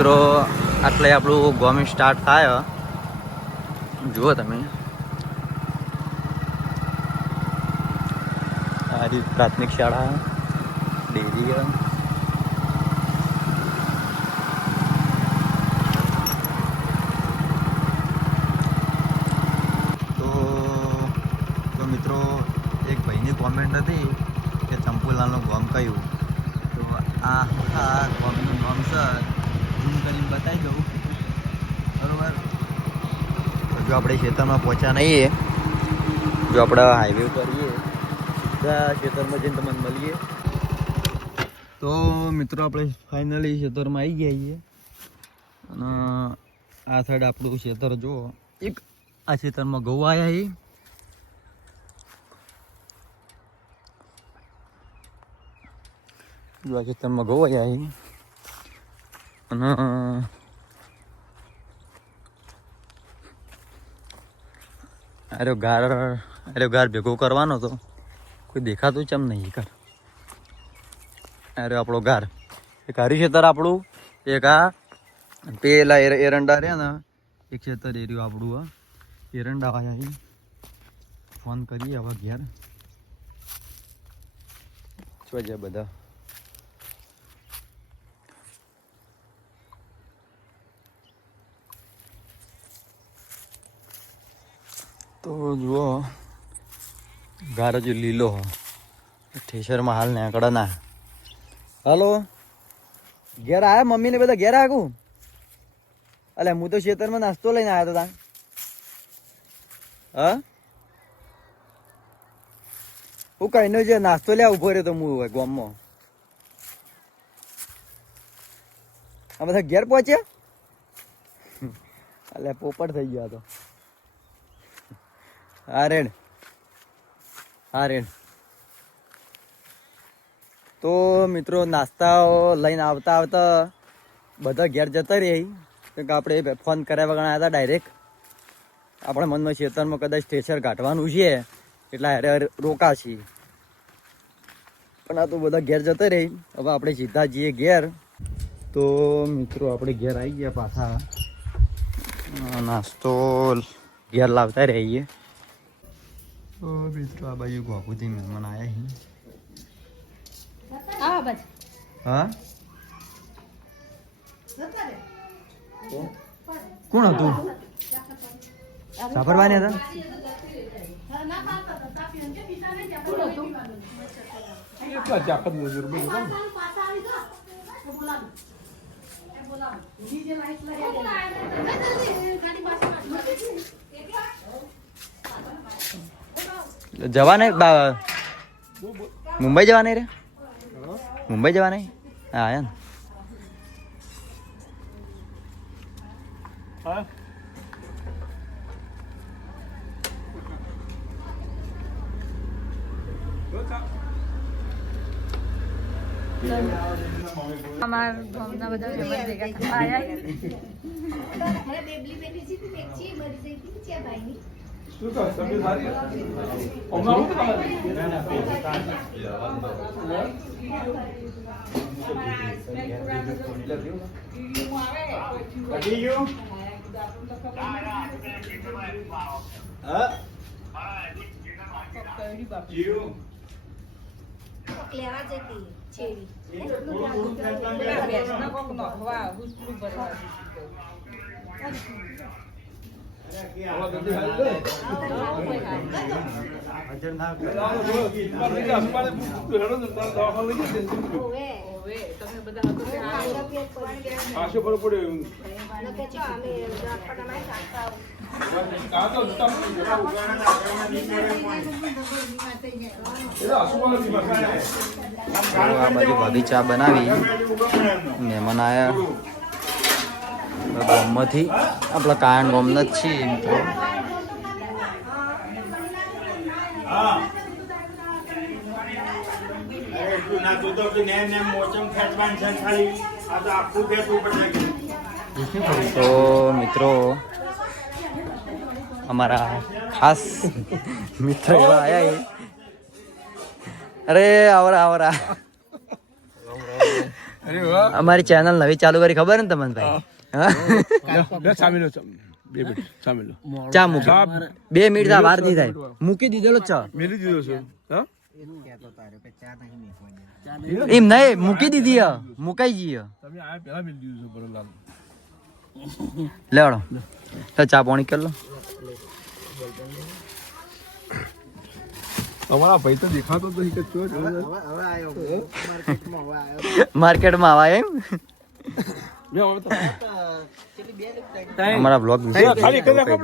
મિત્રો આટલે આપણું ગોમ સ્ટાર્ટ થાય જુઓ તમે આ પ્રાથમિક શાળા ડેરી તો મિત્રો એક ભાઈની કોમેન્ટ હતી કે ચંપુલાલનું ગોમ કયું તો આ ગોમનું નામ છે ઝૂમ કરીને બતાવી દઉં બરાબર જો આપણે ખેતરમાં પહોંચ્યા નહીં જો આપણે હાઈવે કરીએ સીધા ખેતરમાં જઈને તમને મળીએ તો મિત્રો આપણે ફાઇનલી ખેતરમાં આવી ગયા છીએ અને આ સાઈડ આપણું ખેતર જુઓ એક આ ખેતરમાં ઘઉં આવ્યા છે જો આ ખેતરમાં ઘઉં આવ્યા છે અને અરે ગાર ભેગો કરવાનો તો કોઈ દેખાતું ચમ નહીં કર અરે આપણો ગાર એક હારી ખેતર આપણું એક આ પેલા એરંડા રહ્યા ને એક ખેતર એર્યું આપણું એરંડા આવ્યા ફોન કરીએ હવે ઘેર શું છે બધા તો જુઓ ગાર હજુ લીલો ઠેસરમાં હાલ ને આંકડા ના હાલો ઘેર આવ્યા મમ્મીને બધા ઘેર આગું અલે હું તો ખેતરમાં નાસ્તો લઈને આવ્યો હતો હા હું કહીને જે નાસ્તો લે ઉભો રહ્યો તો હું ગામમાં આ બધા ઘેર પહોંચ્યા અલે પોપટ થઈ ગયા તો હા રેડ તો મિત્રો નાસ્તા લઈને આવતા બધા ઘેર જતા રહી કે આપણે ફોન કર્યા વગર આવ્યા હતા ડાયરેક્ટ આપણે મનમાં ખેતરમાં કદાચ સ્ટેશન કાઢવાનું છે એટલે હારે રોકાશી પણ આ તો બધા ઘેર જતા રહી હવે આપણે સીધા જઈએ ઘેર તો મિત્રો આપણે ઘેર આવી ગયા પાછા નાસ્તો ઘેર લાવતા રહીએ તો મિત્રો આ બાજુ ગોપુથી મહેમાન આવ્યા છે હા કોણ હતું સાપરવાની હતા જવાના મુંબઈ જવાના રે મુંબઈ જવાના હા આયા ને અમાર ગામના બધા જમવા ભેગા થવા આયા શું કહો તમે સારી ઓમના હું લેવા જતી છેડી બેસના કોક નખવા હુસલું ભરવા આ બાજુ ભાભી ચા બનાવી મહેમાન આવ્યા ગામમાંથી આપણા કાયણ ગામના જ છીએ મિત્રો તો મિત્રો અમારા ખાસ મિત્ર એવા આવ્યા અરે આવરા અરે વાહ અમારી ચેનલ નવી ચાલુ કરી ખબર ને તમને ભાઈ હા સામેલો બે મિનિટ સામેલો ચા મૂકી 2 મિનિટ વાર નહીં થાય મૂકી દીધેલો ચા મેલી દીધો છે હા એમ નહીં મૂકી દીધી મુકાઈ જઈએ તમે આ પહેલા મેલી દીધું છે બરોલાલ લેવડો તો ચા પાણી કરી લો તમારા ભાઈ તો દેખાતો જ નહીં કે છો માર્કેટમાં આવા એમ મેં હવે તો અમારા બ્લોગ વિશે ખાલી કરી રાખો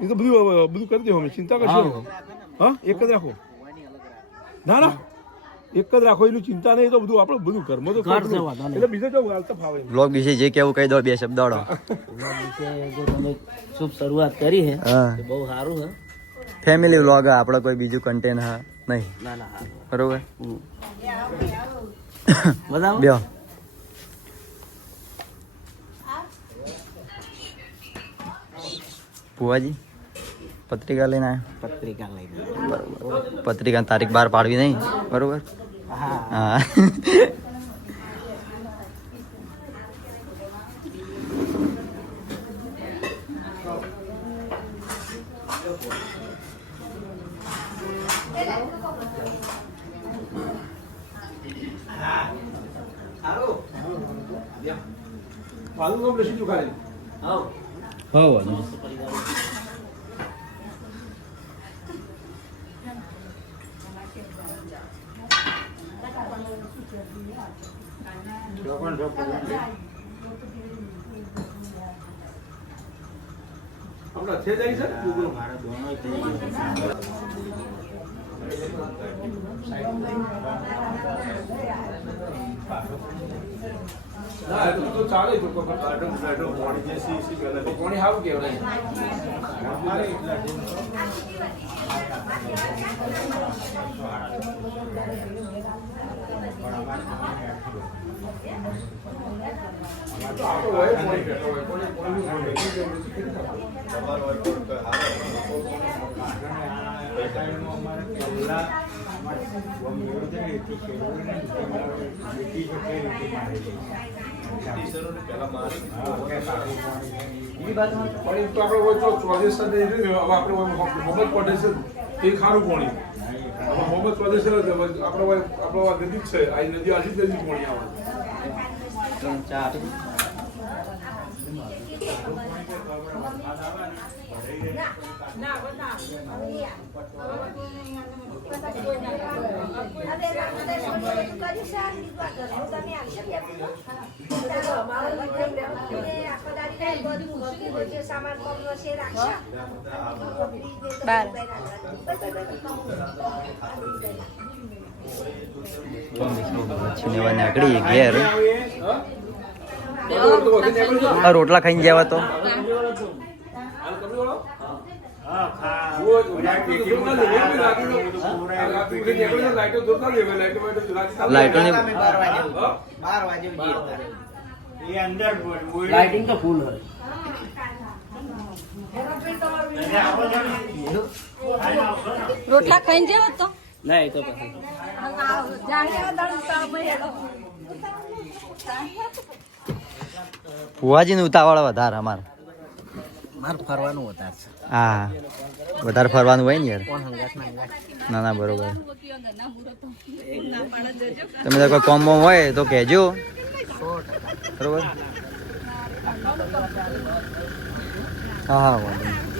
એ તો બધું કરી દેવો અમે ચિંતા કરશો હા એક જ રાખો ના ના એક જ રાખો એનું ચિંતા નહીં તો બધું આપણે બધું ઘરમાં તો એટલે બીજે જો હાલતા ફાવે બ્લોગ વિશે જે કેવું કહી દો 2 શબ્દ દોડો શુભ શરૂઆત કરી હે હા બહુ સારું હે ફેમિલી વ્લોગ આપણે કોઈ બીજું કન્ટેન્ટ હા નહીં ના ના બરોબર બધા બેહો ભુવાજી પત્રિકા લઈને આવ્યા પત્રિકા લઈને બરોબર પત્રિકા તારીખ 12 પાડવી નહીં બરોબર હા હા પાલું નો બેસી ચુકા રે આવ હો આપણા છે જાય છે ના તો ચાલે તો કાર્ટન પાણી જે સી પહેલા તો પાણી હાવ કેવડાય ખારું પાણી મોહમ્મદ સ્વદેશ આપણે નદી છે આ નદી આટલી જલ્દી પાણી આવે નાકડી ઘેર રોટલા ખાઈને જવા તો લાઇટિંગ તો ફૂલ હોય રોટલા ખાઈને જેવો તો ના એ તો પછી ફુવાજી ને ઉતાવળ વધારે અમારે માર ફરવાનું વધારે છે હા વધારે ફરવાનું હોય ને યાર કોણ હંગાત ના હંગાત ના ના બરોબર તમે તો કોઈ કોમ બોમ હોય તો કહેજો બરોબર હા હા વાંધો નહીં.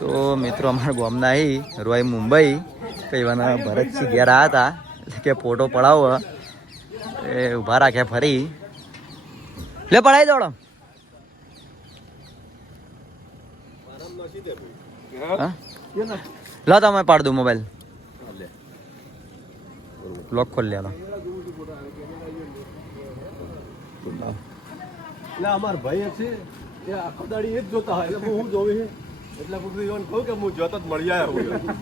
તો મિત્રો અમારા ગામના અહીં રોય મુંબઈ કહેવાના ભરતસિંહ ઘેર આવ્યા હતા એટલે કે ફોટો પડાવો એ ઊભા રાખ્યા ફરી લે પડાવી દોડો હા લો તમે પાડ દો મોબાઈલ લોક ખોલ લે અમાર ભાઈ છે એ આખો દાડી એ જ જોતા હોય એટલે હું જોવે એટલે બધું એવું કહું કે હું જોતો જ મળી આવ્યો હું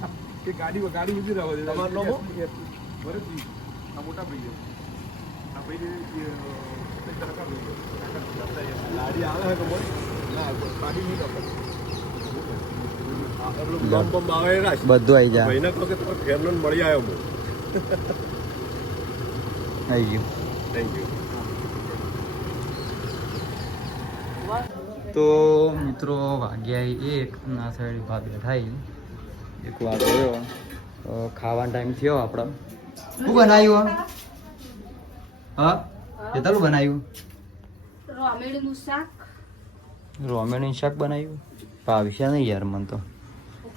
કે ગાડી ઉભી રાખો તમારું નામ ભરતજી આ મોટા ભાઈ આ ભાઈ ગાડી આવે તો બોલ ના ગાડી નહીં કરતો બધું આવી જાય ભાઈને કહો કે તમારે ફેરનો મળી આવ્યો હું આવી ગયું. Thank you. તો મિત્રો વાગ્યા 1 ના સાઈડ ભાગ્યા થાય 1 વાગ્યો ખાવાનો ટાઈમ થયો આપણો. શું બનાવ્યું? હા કેટલું બનાવ્યું? રોમેડીનું શાક. રોમેડીનું શાક બનાવ્યું. ભાવશે નહીં યાર મને તો.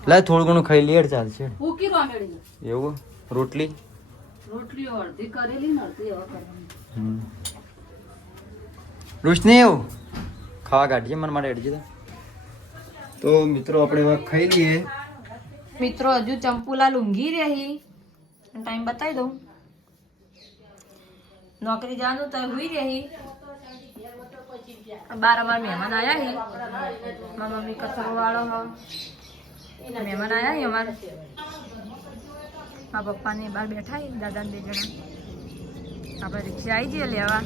લા થોડું ઘણું ખાઈ લઈએ ચાલશે. ભૂકી રોમેડીનું. એવું? રોટલી રોટલીઓ અડધી કરેલી ને અડધી હવે કરવાની. રોશની એવું ખાવા કાઢીએ મને માટે અડજી તો મિત્રો આપણે હવે ખાઈ લઈએ. મિત્રો હજુ ચંપુલાલ ઊંઘી રહી. ટાઈમ બતાવી દઉં. નોકરી જવાનું તો હુઈ રહી. બાર અમારા મહેમાન આવ્યા હી. મારા મમ્મી કચરો વાળો હ મહેમાન આવ્યા હી અમારે. મારા પપ્પા ને બહાર બેઠા હી દાદા ને 2 જણા. આપણે રિક્ષા આવી જઈએ લેવા.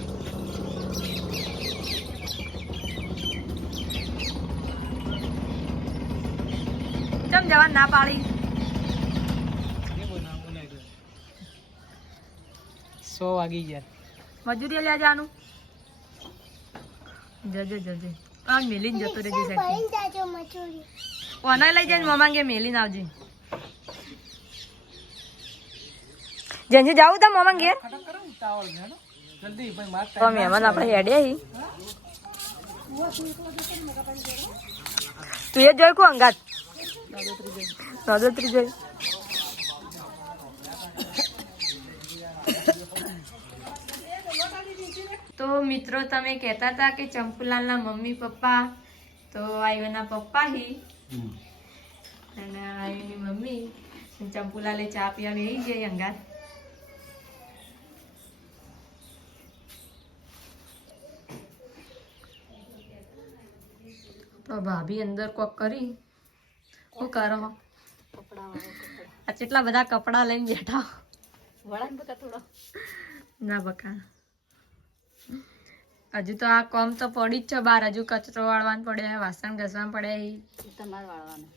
કેમ જવાનું ના પાડી? 100 વાગી ગયા. મજૂરી લે જવાનું. જજે આ મેલીને જતો રહેજે સાહેબ. કોને લઈ જઈને મમાંગે મેલીને આવજે. જેનજી જાવું તા મમાંગ ઘેર. તો મહેમાન આપણે હેડે હી. તું એ જોઈ કો અંગાત નોદોત્રી જોઈ. તો મિત્રો તમે કહેતા હતા કે ચંપુલાલના મમ્મી પપ્પા તો આયુના પપ્પા હી અને આયુની મમ્મી. ચંપુલાલે ચા પીવા બેસી જઈ અંગાત. તો ભાભી અંદર કોક કરી શું કરો? આ કેટલા બધા કપડા લઈને બેઠા. ના બકા હજુ તો આ કોમ તો પડી જ છે બાર. હજુ કચરો વાળવાનું પડે, વાસણ ઘસવાનું પડે. તમારે વાળવાનું.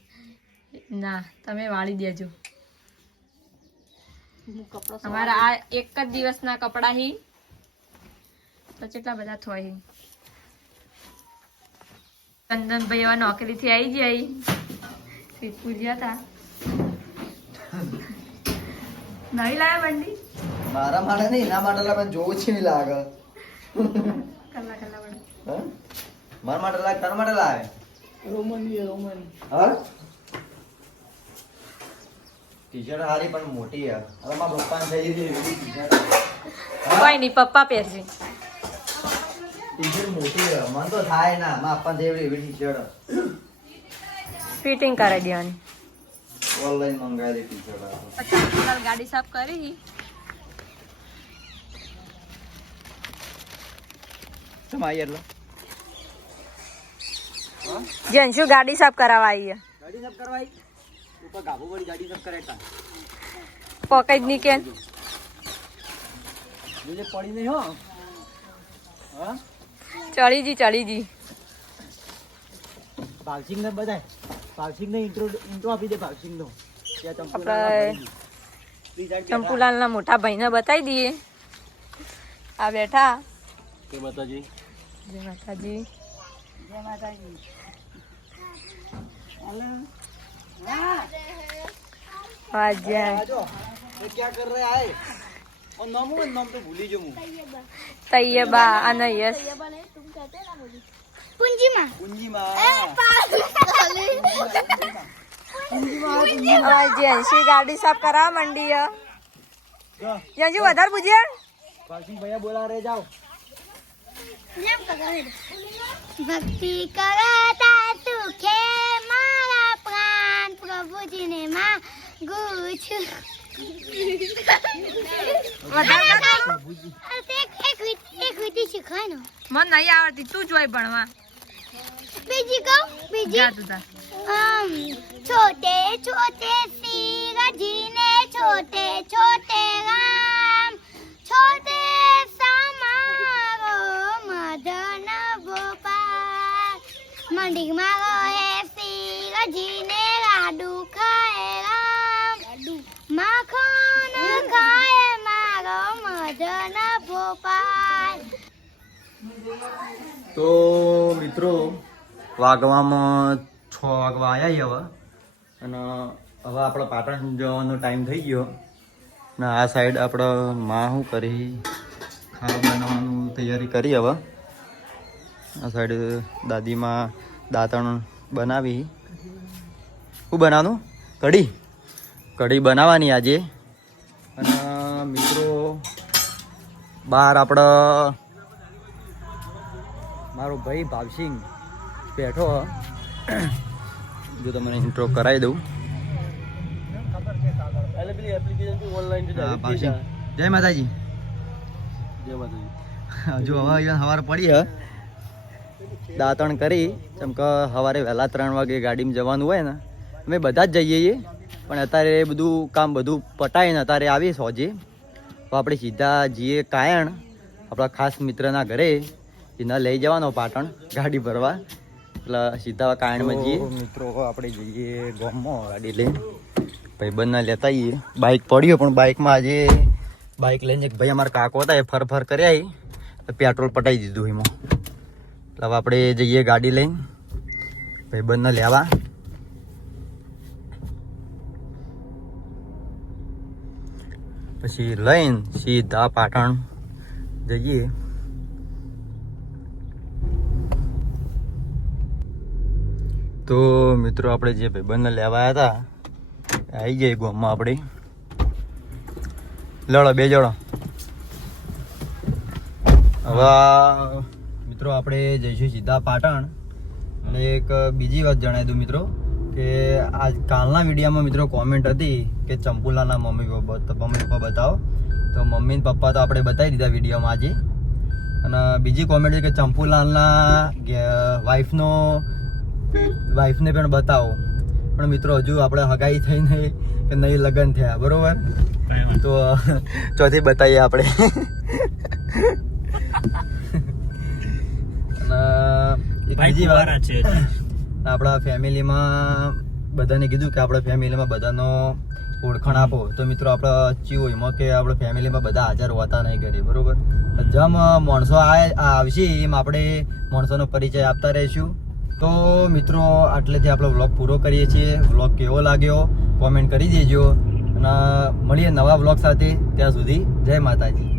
ના તમે વાળી દેજો. કપડો અમારા આ એક જ દિવસના કપડા હી તો કેટલા બધા થોય. ચંદનભાઈ હવે નોકરીથી આવી જાય. સિદ્ધપુર ગયા હતા. નવી લાયા બંડી? મારા માટે નહીં એના માટે પણ જોવું છે નહીં લાગે. કલા બંડી મારા માટે લાગે તારા માટે લાવે. હા ટી-શર્ટ હારી પણ મોટી હે. હવે મારા પપ્પાને થઈ ગઈ એવી ટી-શર્ટ. કોઈ નહીં પપ્પા પહેરશે. ટી-શર્ટ મોટી હે મને તો થાય ના. મારા પપ્પાને થઈ એવી ટી-શર્ટ ફિટિંગ કરાવી દેવાની. ઓનલાઈન મંગાવેલી ટી-શર્ટ. પછી ગાડી સાફ કરી. કેમ આવી એટલે જેનશુ ગાડી સાફ કરાવવા આવી. ગાડી સાફ કરવાઈ ઉપર ગાભો પડી ગાડી સાફ કરાતા પકડ ની કે જે પડી નહીં હો. હા ચડી જી ભાવસિંગ ને બધાય ભાવસિંગ ને ઇન્ટ્રો આપી દે. ભાવસિંગ નો આપણે ચંપુલાલ ના મોટા ભાઈને બતાવી દઈએ. આ બેઠા. કે માતાજી જય માતાજી. તૈયબા અને યશ જેન્સી ગાડી સાફ કરાવવા માંડી. જેન્સી વધારે પૂછે. ભૈયા બોલા રે જાઓ. ભક્તિ કરતા તુખે મારા પ્રાણ પ્રભુજીને માંગુ છું. એક વિધિ શીખવાનો. મને નહીં આવડતી તું જોઈ ભણવા. બીજી કહું બીજી જા તું જા. छोटे छोटे सीरजी ने छोटे छोटे राम छोटे समारो मदन गोपाल मंडी मारो है सीरजी ने लाडू खाए राम माखन खाए मारो मदन गोपाल. તો મિત્રો વાગવામાં 6 વાગવા આવ્યા હવે અને હવે આપણે પાટણ જવાનો ટાઈમ થઈ ગયો ને આ સાઈડ આપણે માં શું કરી ખાવા બનાવવાનું તૈયારી કરી હવે આ સાઈડ દાદીમાં દાંતણ બનાવી શું બનાવવાનું કઢી બનાવવાની આજે અને મિત્રો બહાર આપણે મારો ભાઈ ભાવસિંહ બેઠો જો તમને ઇન્ટ્રો કરાવી દઉં. જય માતાજી. જો હવે સવારે પડી હે દાંતણ કરી જેમ કે સવારે વહેલા 3 વાગે ગાડીમાં જવાનું હોય ને અમે બધા જ જઈએ છીએ પણ અત્યારે બધું કામ બધું પટાઈને અત્યારે આવીએ સોજે તો આપણે સીધા જઈએ કાયણ આપણા ખાસ મિત્રના ઘરે એના લઈ જવાનો પાટણ ગાડી ભરવા એટલે સીધા કાયણમાં જઈએ. મિત્રો આપણે જઈએ ગામમાં ગાડી લઈને ભાઈબંધને લેતા આવીએ. બાઇક પડ્યો પણ બાઇકમાં આજે બાઇક લઈને એક ભાઈ અમારા કાકો હતા એ ફર કર્યા પેટ્રોલ પટાવી દીધું એમાં એટલે હવે આપણે જઈએ ગાડી લઈને ભાઈબંધને લેવા. પછી લઈને સીધા પાટણ જઈએ. તો મિત્રો આપણે જે ભાઈબંધને લેવા આવ્યા હતા આવી જાય ગામમાં આપણે લડો બે જણો. હવે મિત્રો આપણે જઈશું સીધા પાટણ અને એક બીજી વાત જણાવી દઉં મિત્રો કે આજ કાલના વિડીયોમાં મિત્રો કોમેન્ટ હતી કે ચંપુલાલના મમ્મી પપ્પા બતાવો તો મમ્મી ને પપ્પા તો આપણે બતાવી દીધા વિડીયોમાં આજે અને બીજી કોમેન્ટ છે કે ચંપુલાલના વાઈફને પણ બતાવો પણ મિત્રો હજુ આપણે હગાઈ થઈ નહીં કે નહીં લગ્ન થયા બરોબર તો ચોથી બતાવીએ આપણે. અને એક બીજી વાત આપણા ફેમિલીમાં બધાને કીધું કે આપણા ફેમિલીમાં બધાનો ઓળખાણ આપો તો મિત્રો આપણે ચીવું એમાં કે આપણે ફેમિલીમાં બધા હાજર હોતા નહીં કરીએ બરોબર. જેમ માણસો આવશે એમ આપણે માણસોનો પરિચય આપતા રહીશું. તો મિત્રો આટલેથી આપણો વ્લોગ પૂરો કરીએ છીએ. વ્લોગ કેવો લાગ્યો કોમેન્ટ કરી દેજો અને મળીએ નવા વ્લોગ સાથે. ત્યાં સુધી જય માતાજી.